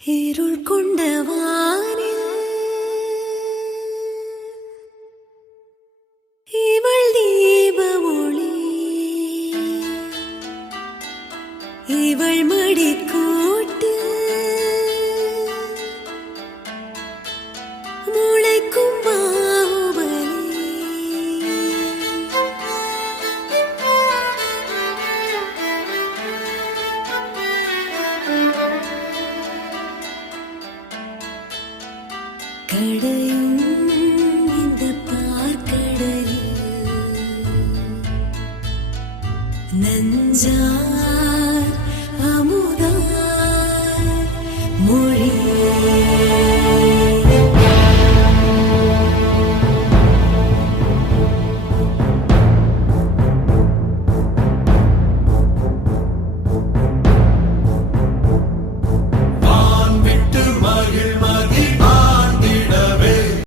இருள் கொண்ட வானில் இவள் தீப ஒளி, இவள் மடிக்கூட்டு முளைக்கும் பாகுபலி. கடையும் இந்த பார்க்கடலில் நஞ்சார் அமுதார் மொழி